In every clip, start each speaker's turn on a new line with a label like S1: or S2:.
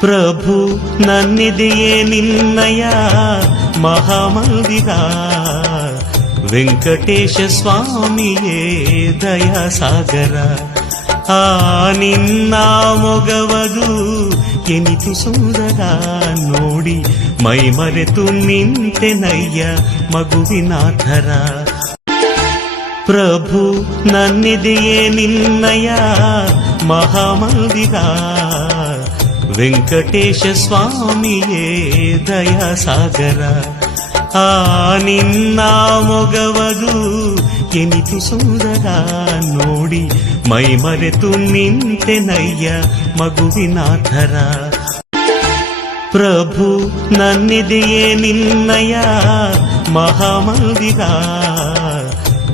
S1: ಪ್ರಭು ನನ್ನಿದೆಯೇ ನಿನ್ನಯ ಮಹಾಮಂದಿರ. ವೆಂಕಟೇಶ ಸ್ವಾಮಿಯೇ ದಯಾಸಾಗರ ಆ ನಿನ್ನ ಮೊಗವದು ಎನಿತು ಸುಂದರ. ನೋಡಿ ಮೈ ಮರೆತು ನಿಂತೆನಯ್ಯ ಮಗುವಿನಾಥರ. ಪ್ರಭು ನನ್ನಿದೆಯೇ ನಿನ್ನಯ ಮಹಾಮಂದಿರ. ವೆಂಕಟೇಶ ಸ್ವಾಮಿಯೇ ದಯಾಸಾಗರ ಆ ನಿನ್ನ ಮೊಗವದು ಎನಿತು ಸುಂದರ, ನೋಡಿ ಮೈ ಮರೆತು ನಿಂತೆನಯ್ಯ ಮಗುವಿನ ಥರ ಪ್ರಭು ನನ್ನಿದೆಯೇ ನಿನ್ನಯ ಮಹಾಮಂದಿರ.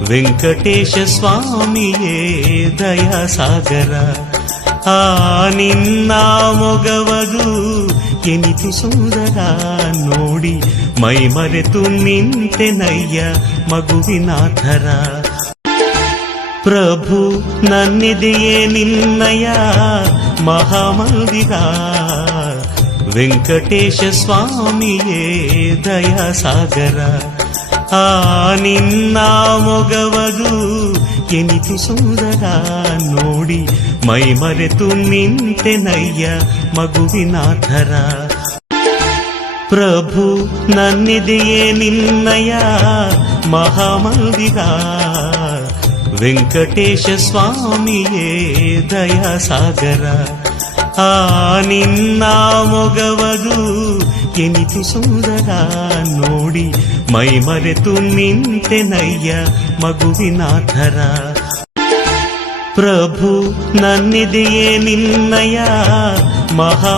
S1: ವೆಂಕಟೇಶ ಸ್ವಾಮಿಯೇ ದಯಾಸಾಗರ ಆ ನಿನ್ನ ಮೊಗವದು ಎನಿತು ಸುಂದರ ನೋಡಿ ಮೈ ಮರೆತು ನಿಂತೆನಯ್ಯ ಮಗುವಿನ ಥರ ಪ್ರಭು ನನ್ನಿದೆಯೇ ನಿನ್ನಯ ಮಹಾಮಂದಿರ. ವೆಂಕಟೇಶ ಸ್ವಾಮಿಯೇ ದಯಾಸಾಗರ. ಆ ನಿನ್ನ ಮೊಗವದು ಎನಿತು ಸುಂದರ ನೋಡಿ, ಮೈ ಮರೆತು ನಿಂತೆನಯ್ಯ ಮಗುವಿನ ಮಗುವಿನಾಥರ. ಪ್ರಭು, ನನ್ನಿದೆಯೇ ನಿನ್ನಯ ಮಹಾಮಂದಿರ. ವೆಂಕಟೇಶ ಸ್ವಾಮಿಯೇ ದಯಾಸಾಗರ. ಆ ನಿನ್ನ ಮೊಗವದು ಎನಿತು ಸುಂದರ ನೋಡಿ ಮೈ ಮರೆತು ನಿಂತೆನಯ್ಯ ಮಗುವಿನ ಥರ ಪ್ರಭು ನನ್ನಿದೆಯೇ ನಿನ್ನಯ ಮಹಾ